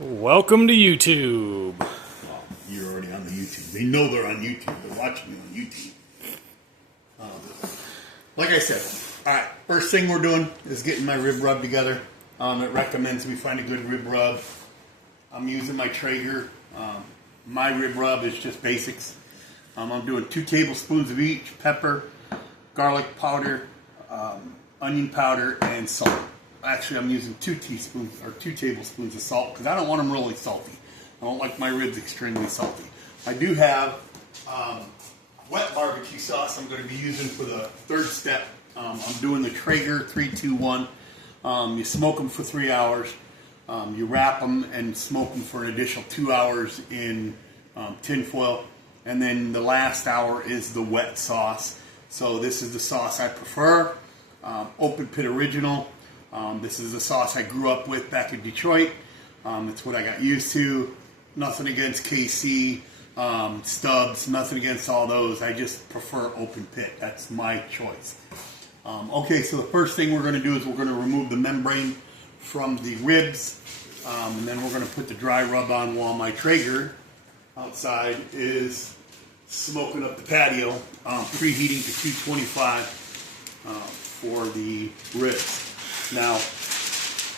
Welcome to YouTube. Oh, you're already on the YouTube. They know they're on YouTube. They're watching me on YouTube. Like I said, all right, first thing we're doing is getting my rib rub together. It recommends we find a good rib rub. I'm using my Traeger. My rib rub is just basics. I'm doing 2 tablespoons of each: pepper, garlic powder, onion powder, and salt. Actually, I'm using 2 tablespoons of salt because I don't want them really salty. I don't like my ribs extremely salty. I do have wet barbecue sauce I'm going to be using for the third step. I'm doing the Traeger 3-2-1. You smoke them for 3 hours. You wrap them and smoke them for an additional 2 hours in tin foil. And then the last hour is the wet sauce. So this is the sauce I prefer. Open Pit Original. This is the sauce I grew up with back in Detroit. It's what I got used to. Nothing against KC, Stubbs, nothing against all those. I just prefer Open Pit. That's my choice. Okay, so the first thing we're going to do is we're going to remove the membrane from the ribs. And then we're going to put the dry rub on while my Traeger outside is smoking up the patio, preheating to 225 for the ribs. Now,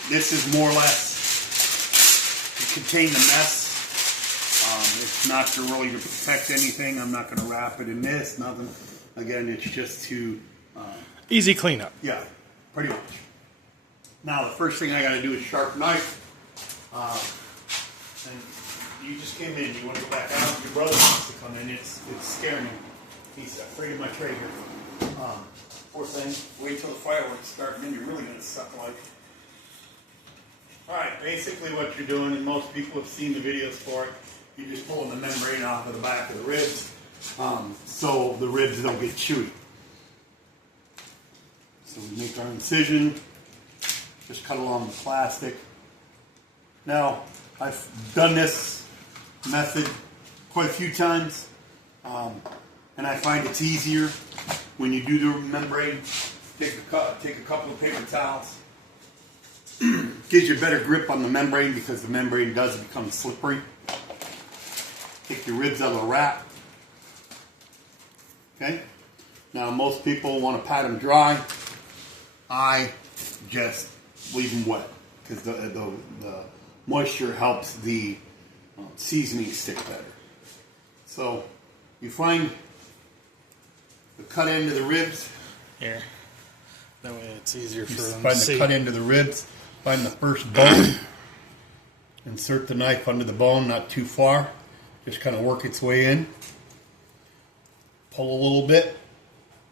this is more or less to contain the mess. It's not to really to protect anything. I'm not going to wrap it in this, nothing. Again, it's just to... Easy cleanup. Yeah, pretty much. Now, the first thing I got to do is sharp knife. And you just came in. You want to go back out? Your brother wants to come in. It's scaring him. He's afraid of my Traeger. Poor thing. Wait till the fireworks start, and then you're really going to suck life. Alright, basically what you're doing, and most people have seen the videos for it, you're just pulling the membrane off of the back of the ribs so the ribs don't get chewy. So we make our incision, just cut along the plastic. Now, I've done this method quite a few times, and I find it's easier when you do the membrane. Take a couple of paper towels. Gives you a better grip on the membrane because the membrane does become slippery. Take your ribs out of the wrap. Okay? Now, most people want to pat them dry. I just leave them wet because the moisture helps the seasoning stick better. So, you find the cut end of the ribs. Here. That way it's easier for them to Find see. the cut end of the ribs. Find the first bone. Insert the knife under the bone, not too far. Just kind of work its way in. Pull a little bit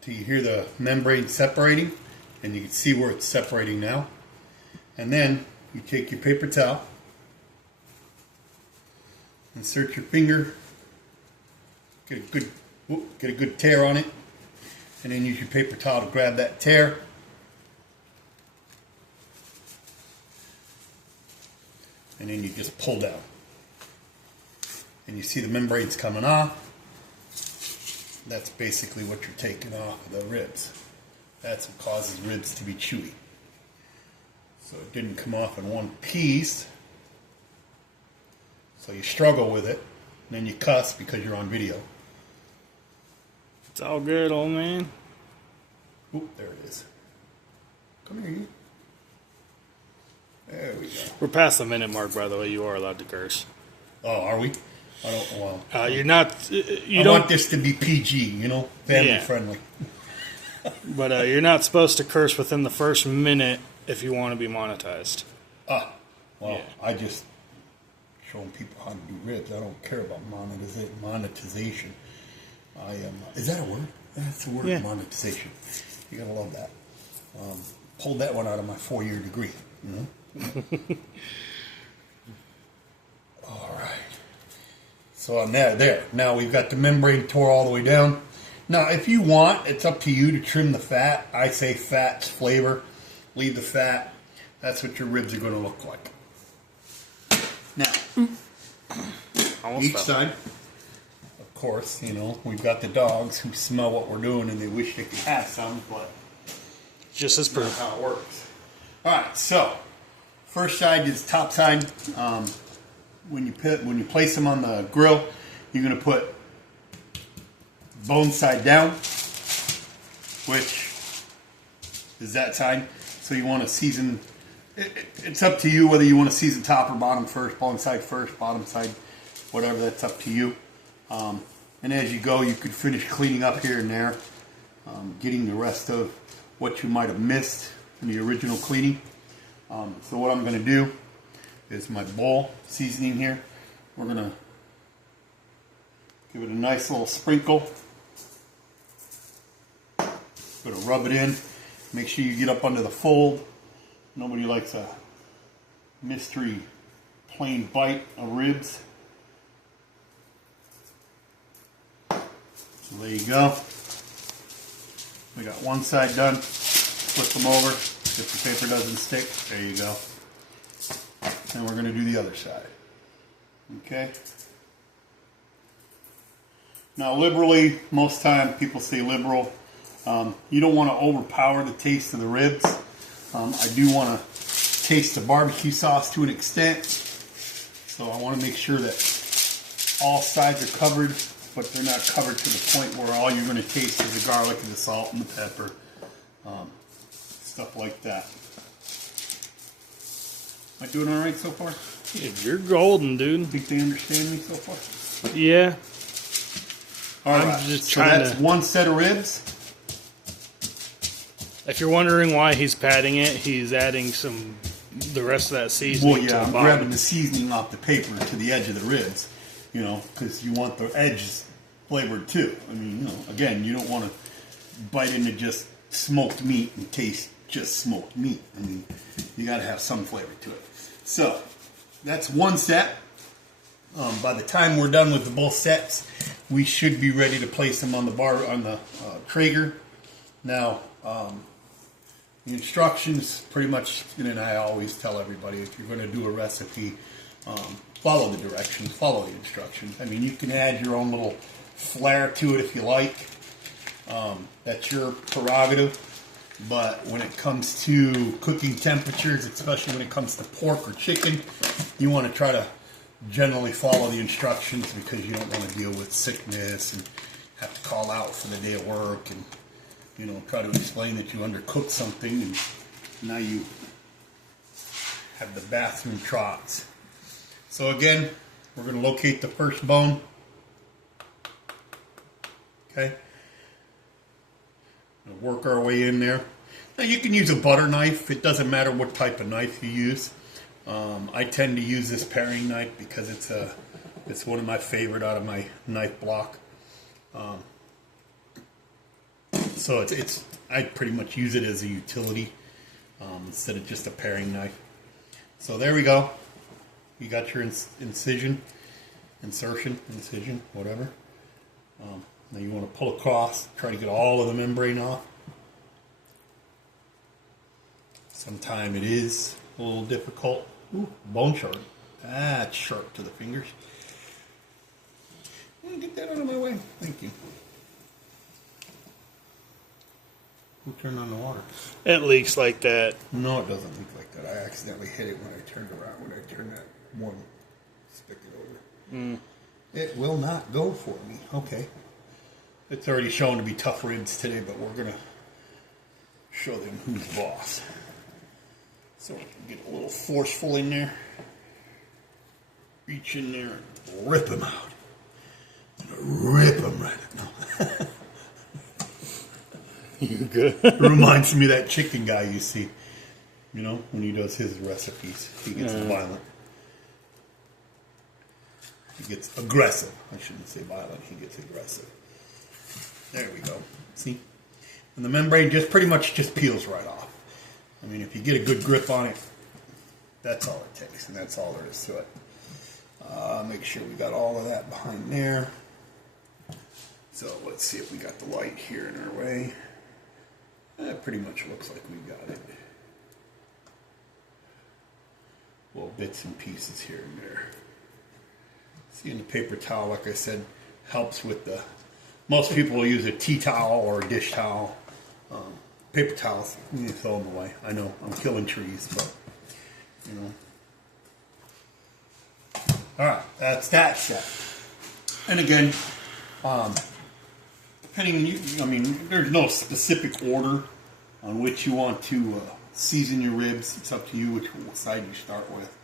till you hear the membrane separating. And you can see where it's separating now. And then you take your paper towel. Insert your finger. Get a good tear on it. And then use your paper towel to grab that tear. And then you just pull down. And you see the membranes coming off. That's basically what you're taking off of the ribs. That's what causes ribs to be chewy. So it didn't come off in one piece. So you struggle with it. And then you cuss because you're on video. It's all good, old man. Oop, there it is. Come here, you. There we go. We're past the minute mark, by the way. You are allowed to curse. Oh, are we? I don't. Well, You're not. I want this to be PG, you know, family friendly. But you're not supposed to curse within the first minute if you want to be monetized. Well, I just showing people how to do ribs. I don't care about monetization. I am. Is that a word? That's a word. Yeah. Monetization. You gotta love that. Pulled that one out of my 4-year degree. You know. All right. So on there. Now we've got the membrane tore all the way down. Now, if you want, it's up to you to trim the fat. I say fat's flavor. Leave the fat. That's what your ribs are going to look like. Now, each side, of course, you know, we've got the dogs who smell what we're doing and they wish they could have some, but Just as that's proof. how it works. All right, so first side is top side. when you place them on the grill, you're going to put bone side down, which is that side. So you want to season. It's up to you whether you want to season top or bottom first, bone side first, bottom side, whatever. That's up to you. And as you go, you could finish cleaning up here and there, getting the rest of what you might have missed in the original cleaning. So what I'm going to do is my bowl seasoning here. We're going to give it a nice little sprinkle. Going to rub it in. Make sure you get up under the fold. Nobody likes a mystery plain bite of ribs. So there you go. We got one side done. Flip them over. If the paper doesn't stick, there you go. And we're going to do the other side. Okay. Now, liberally, most time people say liberal. You don't want to overpower the taste of the ribs. I do want to taste the barbecue sauce to an extent. So I want to make sure that all sides are covered, but they're not covered to the point where all you're going to taste is the garlic and the salt and the pepper. Stuff like that. Am I doing all right so far? You're golden, dude. Think they understand me so far? Yeah. All I'm right. just So trying that's to. one set of ribs. If you're wondering why he's patting it, he's adding the rest of that seasoning Well, to yeah, the I'm bottom. grabbing the seasoning off the paper to the edge of the ribs, because you want the edges flavored too. I mean, again, you don't want to bite into just smoked meat and taste just smoked meat. I mean, you got to have some flavor to it. So that's one set. By the time we're done with both sets, we should be ready to place them on the Traeger. Now, the instructions, pretty much, and I always tell everybody, if you're going to do a recipe, follow the directions, follow the instructions. I mean, you can add your own little flair to it if you like. That's your prerogative. But when it comes to cooking temperatures, especially when it comes to pork or chicken, you want to try to generally follow the instructions because you don't want to deal with sickness and have to call out for the day of work and try to explain that you undercooked something and now you have the bathroom trots. So again, we're going to locate the first bone. Okay. Work our way in there. Now you can use a butter knife. It doesn't matter what type of knife you use. I tend to use this paring knife because it's one of my favorite out of my knife block. So I pretty much use it as a utility instead of just a paring knife. So there we go. You got your incision, whatever. Now you want to pull across, try to get all of the membrane off. Sometimes it is a little difficult. Ooh, bone sharp. That's sharp to the fingers. Get that out of my way. Thank you. Who turned on the water? It leaks like that. No, it doesn't leak like that. I accidentally hit it when I turned around. When I turned that one spigot over. It will not go for me. Okay. It's already shown to be tough ribs today, but we're going to show them who's boss. So we can get a little forceful in there. Reach in there and rip them out. Rip them right out. You good? It reminds me of that chicken guy you see. When he does his recipes. He gets violent. He gets aggressive. I shouldn't say violent. He gets aggressive. There we go. See? And the membrane pretty much peels right off. I mean, if you get a good grip on it, that's all it takes. And that's all there is to it. Make sure we got all of that behind there. So let's see if we got the light here in our way. That pretty much looks like we got it. Little bits and pieces here and there. See, in the paper towel, like I said, helps with the... Most people will use a tea towel or a dish towel. Paper towels, you can throw them away. I know, I'm killing trees, but, All right, that's that set. And again, depending on you, I mean, there's no specific order on which you want to season your ribs. It's up to you which side you start with.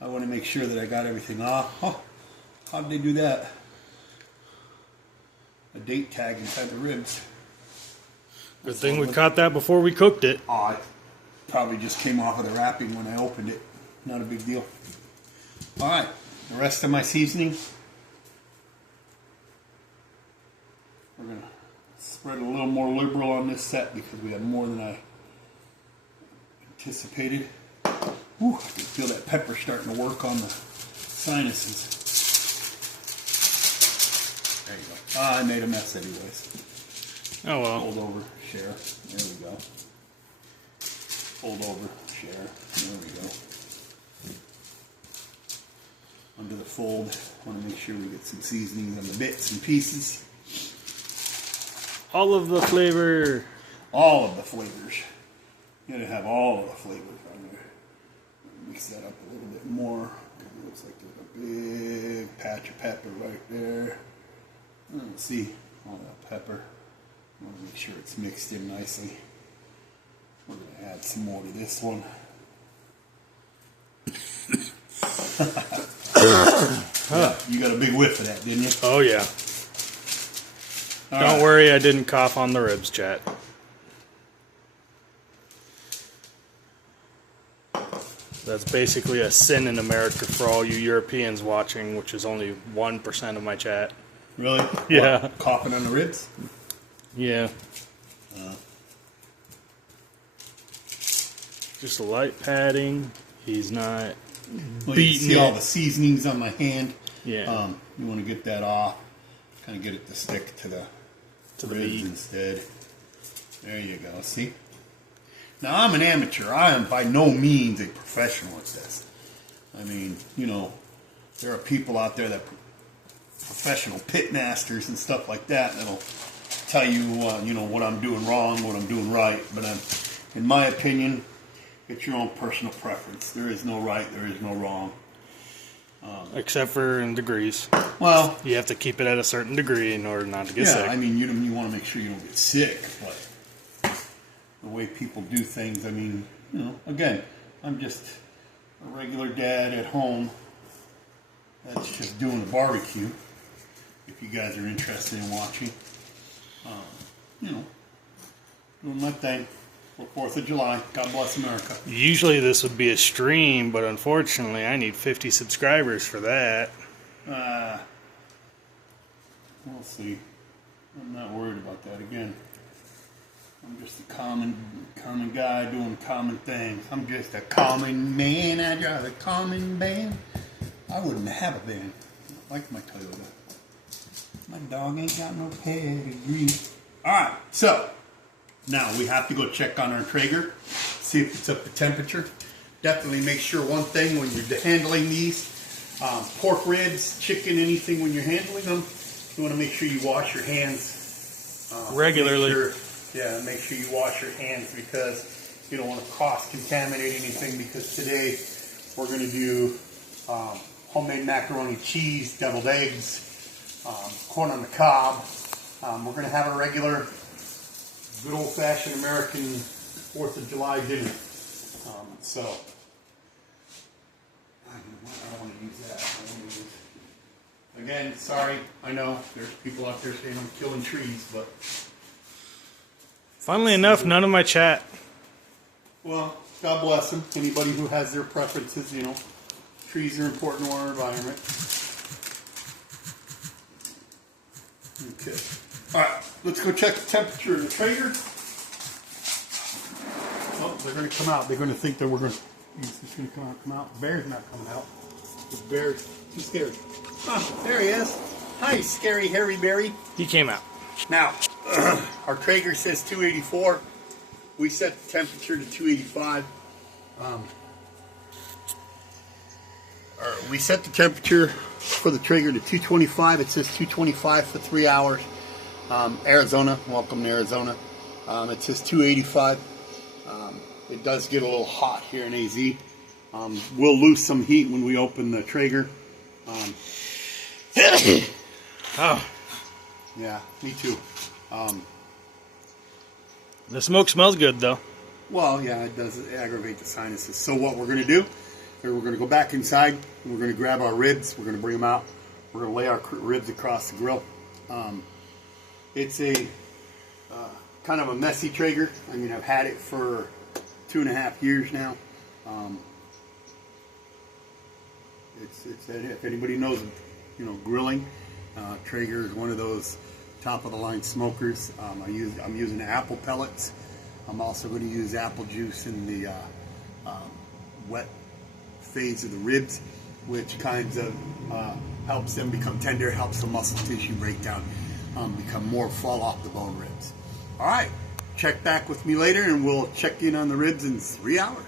I want to make sure that I got everything off. Oh, how did they do that? A date tag inside the ribs. Good thing we caught that before we cooked it. Oh, it probably just came off of the wrapping when I opened it. Not a big deal. All right, the rest of my seasoning. We're going to spread a little more liberal on this set because we have more than I anticipated. Whew, I can feel that pepper starting to work on the sinuses. There you go. I made a mess anyways. Oh well. Fold over, share. There we go. Fold over, share. There we go. Under the fold, want to make sure we get some seasonings on the bits and pieces. All of the flavor. All of the flavors. You gotta have all of the flavors. I'm gonna mix that up a little bit more. It looks like there's a big patch of pepper right there. Let's see all that pepper. I want to make sure it's mixed in nicely. We're gonna add some more to this one. Yeah, you got a big whiff of that, didn't you? Oh yeah. Don't worry, I didn't cough on the ribs, chat. That's basically a sin in America for all you Europeans watching, which is only 1% of my chat. Really? Yeah. What, coughing on the ribs? Yeah. Just a light padding. He's not Well, you beating see all it. the seasonings on my hand. Yeah. You want to get that off. Kind of get it to stick to the ribs meat. instead. There you go. See? Now, I'm an amateur. I am by no means a professional at this. I mean, you know, there are people out there that professional pit masters and stuff like that that'll tell you, you know, what I'm doing wrong, what I'm doing right. But in my opinion, it's your own personal preference. There is no right, there is no wrong. Except for in degrees. Well, You have to keep it at a certain degree in order not to get sick. I mean, you want to make sure you don't get sick, but the way people do things, I mean, you know, again, I'm just a regular dad at home that's just doing a barbecue. If you guys are interested in watching, you know, doing my thing for 4th of July. God bless America. Usually this would be a stream, but unfortunately I need 50 subscribers for that. We'll see. I'm not worried about that again. I'm just a common guy doing common things. I'm just a common man. I drive a common van. I wouldn't have a van. I like my Toyota. My dog ain't got no pedigree. Alright, so now we have to go check on our Traeger, see if it's up to temperature. Definitely make sure one thing when you're handling these, pork ribs, chicken, anything when you're handling them, you want to make sure you wash your hands Regularly. Make sure you wash your hands because you don't want to cross-contaminate anything, because today we're going to do homemade macaroni cheese, deviled eggs, corn on the cob. We're going to have a regular, good old-fashioned American 4th of July dinner. So, I don't want to use that. Again, sorry, I know there's people out there saying I'm killing trees, but Funnily enough, none of my chat. well, God bless them. Anybody who has their preferences, you know, trees are important to our environment. Okay. All right, let's go check the temperature of the Traeger. Oh, they're going to come out. They're going to think that we're going to. Is this going to come out? Bear's not coming out. The bear's too scared. Ah, there he is. Hi, scary hairy berry. He came out. Now, our Traeger says 284. We set the temperature to 285. We set the temperature for the Traeger to 225. It says 225 for 3 hours. Arizona, welcome to Arizona. It says 285. It does get a little hot here in AZ. We'll lose some heat when we open the Traeger. Oh, Yeah, me too. the smoke smells good though. Well, yeah, it does aggravate the sinuses. So what we're going to do is we're going to go back inside. And we're going to grab our ribs. We're going to bring them out. We're going to lay our ribs across the grill. It's a kind of a messy Traeger. I mean, I've had it for 2.5 years now. If anybody knows, grilling, Traeger is one of those top of the line smokers. I'm using apple pellets. I'm also going to use apple juice in the wet phase of the ribs, which kinds of helps them become tender, helps the muscle tissue break down, become more fall off the bone ribs. All right, check back with me later, and we'll check in on the ribs in 3 hours.